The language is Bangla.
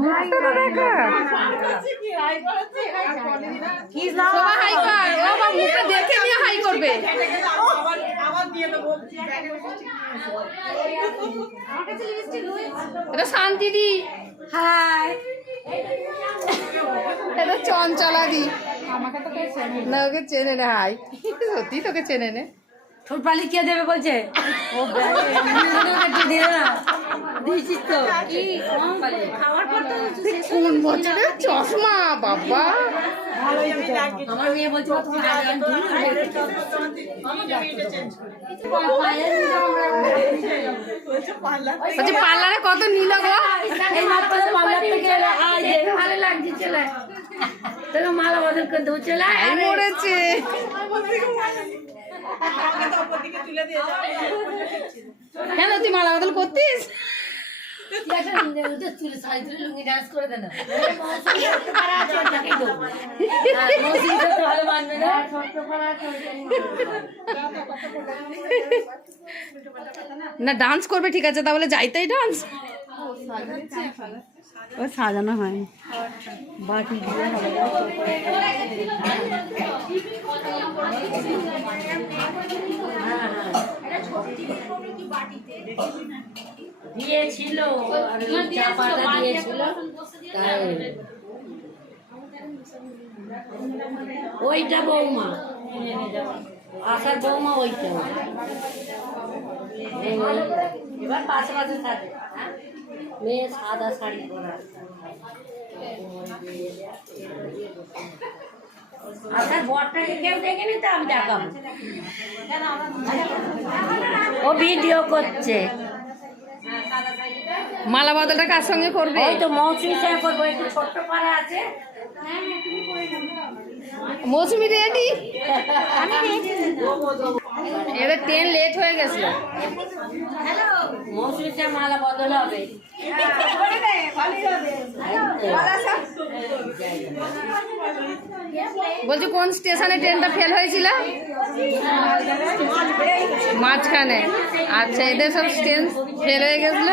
মুখটা দেখা হাই কর বাবা, মুখটা দেখে নিয়ে হাই করবে। এটা শান্তি দি, হাই। এটা চঞ্চলা দি, না ওকে চেনে না। হাই, সত্যি তোকে চেনে নে। ঠোঁট পালি কে দেবে বলছে? কোন বছরের চশমা বাবা? আমার মেয়ে বলছে পার্লারে কত নিল গো? ভালো লাগছে, চলে তোকে মালা বদল করে দেবো, চলে মরেছে। কেন তুই মালা বদল করতিস? না ডান্স করবে, ঠিক আছে তাহলে যাইতেই ডান্স। ও সাজানো হয় বাটি দিয়েছিল, চাপাটা দিয়েছিল, ওইটা বৌমা, আসার বৌমা ওইটা। এবার পাশে পাশে থাকে মেয়ে, সাদা শাড়ি পরা। আচ্ছা বরটাকে কেউ দেখেনি তো, আমি দেখাবো। ও ভিডিও করছে। মালা বদলটা কার সঙ্গে করবে? ওই তো মৌসুমী সঙ্গে করবো, একটু ছোট্ট পাড়া আছে। মৌসুমি রেডি? এবার ট্রেন লেট হয়ে গেছিল। মৌসুমীর সঙ্গে মালা বদল হবে। বলছি কোন স্টেশনে ট্রেনটা ফেল হয়েছিল? মাঝখানে। আচ্ছা, এদের সব ট্রেন ফেল হয়ে গেছিল।